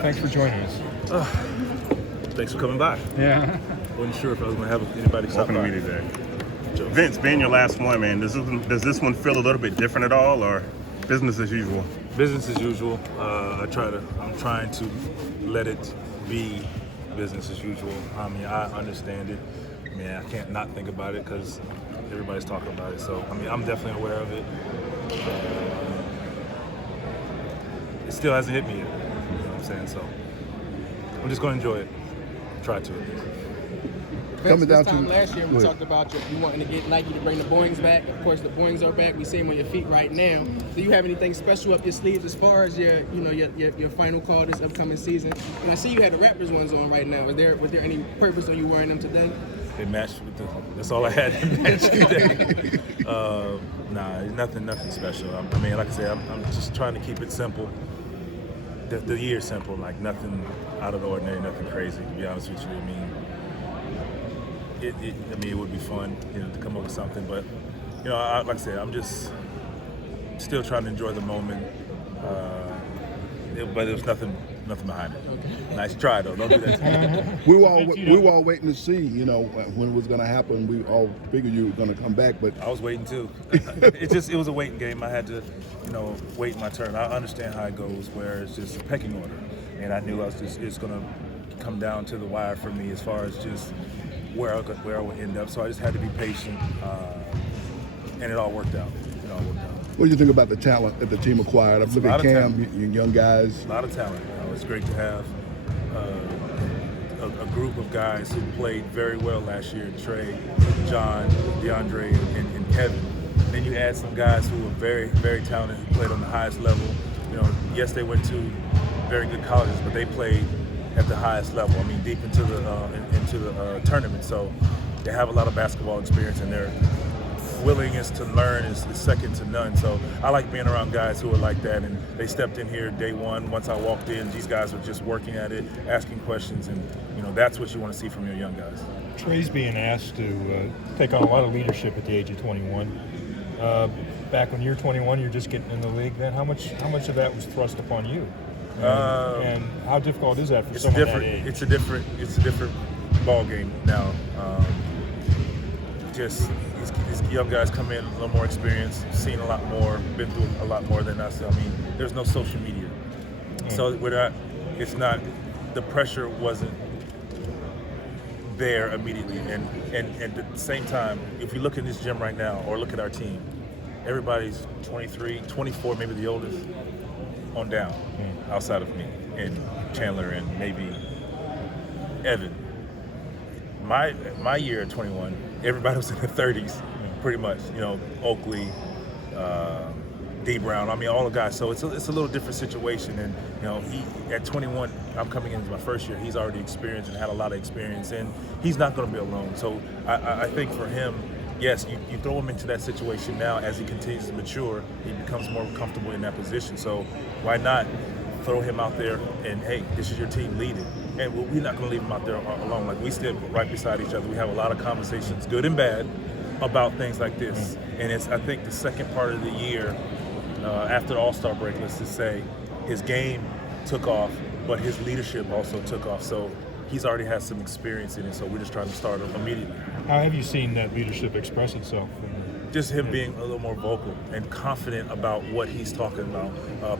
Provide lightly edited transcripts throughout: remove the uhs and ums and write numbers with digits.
Thanks for joining us. Thanks for coming by. Yeah. Wasn't sure if I was going to have anybody stop Welcome to by. Media Day. Vince, being your last one, man, does this one feel a little bit different at all, or business as usual? Business as usual. I'm trying to let it be business as usual. I mean, I understand it. I mean, I can't not think about it because everybody's talking about it. So, I mean, I'm definitely aware of it. It still hasn't hit me yet. You know what I'm saying? So, I'm just going to enjoy it. Try to. Coming down this time to last year, we talked about you wanting to get Nike to bring the Boeings back. Of course, the Boeings are back. We see them on your feet right now. Do you have anything special up your sleeves as far as your final call this upcoming season? And I see you had the Raptors ones on right now. Was there any purpose on you wearing them today? They matched with that's all I had to match today. Nah, nothing special. I mean, like I said, I'm just trying to keep it simple. The year's simple, like nothing out of the ordinary, nothing crazy. To be honest with you, I mean, it would be fun, to come up with something. But like I said, I'm just still trying to enjoy the moment. But there's nothing behind it. Okay. Nice try though. Don't do that to me. we were all waiting to see, when it was going to happen. We all figured you were going to come back, but I was waiting too. It was a waiting game. I had to, wait my turn. I understand how it goes, where it's just a pecking order, and I knew it's going to come down to the wire for me as far as just where I would end up. So I just had to be patient, and it all worked out. what do you think about the talent that the team acquired? I'm looking at Cam, young guys. A lot of talent. It's great to have a group of guys who played very well last year: Trey, John, DeAndre, and Kevin. Then you add some guys who were very, very talented, who played on the highest level. Yes, they went to very good colleges, but they played at the highest level. I mean, deep into the tournament. So they have a lot of basketball experience, and their willingness to learn is second to none. So I like being around guys who are like that, and they stepped in here day one. Once I walked in, these guys were just working at it, asking questions, and that's what you want to see from your young guys. Trey's being asked to take on a lot of leadership at the age of 21. Back when you're 21, you're just getting in the league. Then how much of that was thrust upon you? And how difficult is that for someone that age? It's a different ball game now. Just these young guys come in a little more experienced, seen a lot more, been through a lot more than us. I mean, there's no social media, so it's not. The pressure wasn't there immediately, and at the same time, if you look in this gym right now, or look at our team, everybody's 23, 24, maybe the oldest, on down, outside of me and Chandler and maybe Evan. My year at 21, everybody was in their 30s, pretty much. Oakley, D Brown. I mean, all the guys. So it's a little different situation. And he at 21, I'm coming into my first year. He's already experienced and had a lot of experience, and he's not going to be alone. So I think for him, yes, you throw him into that situation now. As he continues to mature, he becomes more comfortable in that position. So why not throw him out there and, hey, this is your team, lead it. And we're not going to leave him out there alone. Like, we stand right beside each other. We have a lot of conversations, good and bad, about things like this. And it's, I think, the second part of the year, after the All-Star break, let's just say, his game took off, but his leadership also took off. So he's already had some experience in it, so we're just trying to start him immediately. How have you seen that leadership express itself? Just him being a little more vocal and confident about what he's talking about,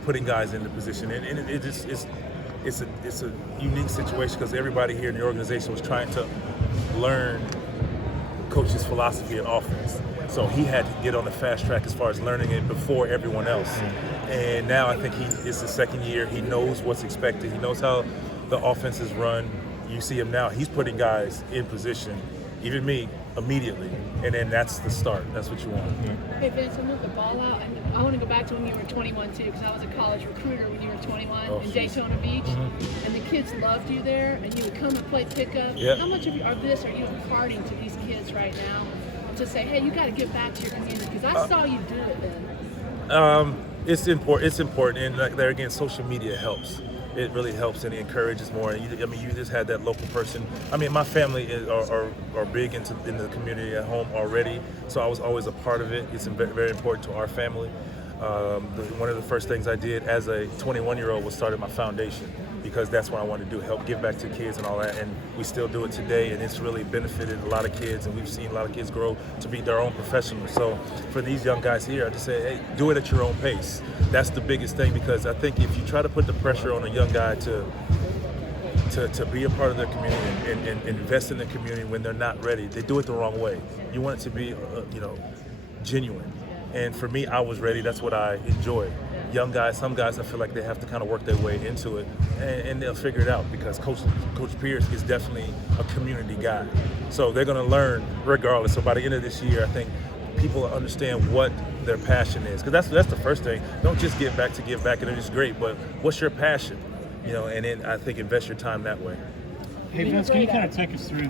putting guys in the position. And it's a unique situation because everybody here in the organization was trying to learn coach's philosophy of offense. So he had to get on the fast track as far as learning it before everyone else. And now I think it's the second year. He knows what's expected. He knows how the offense is run. You see him now. He's putting guys in position, even me, immediately. And then that's the start. That's what you want. Hey, Vince, I moved the ball out, and I want to go back to when you were 21 too, because I was a college recruiter when you were 21 in Daytona Beach, and the kids loved you there, and you would come and play pickup. Yep. How much of this are you imparting to these kids right now to say, hey, you got to give back to your community? Because I saw you do it then. It's important, and like there again, social media helps. It really helps and it encourages more. And you just had that local person. I mean, my family are big in the community at home already, so I was always a part of it. It's very, very important to our family. One of the first things I did as a 21-year-old was started my foundation, because that's what I wanted to do, help give back to kids and all that. And we still do it today, and it's really benefited a lot of kids, and we've seen a lot of kids grow to be their own professionals. So for these young guys here, I just say, hey, do it at your own pace. That's the biggest thing, because I think if you try to put the pressure on a young guy to be a part of their community and invest in the community when they're not ready, they do it the wrong way. You want it to be, genuine. And for me, I was ready. That's what I enjoy. Young guys, some guys, I feel like they have to kind of work their way into it, and they'll figure it out, because Coach Pierce is definitely a community guy. So they're going to learn regardless. So by the end of this year, I think people understand what their passion is, because that's the first thing. Don't just give back to give back, and it's great, but what's your passion? And then I think invest your time that way. Hey Vince, can you kind of take us through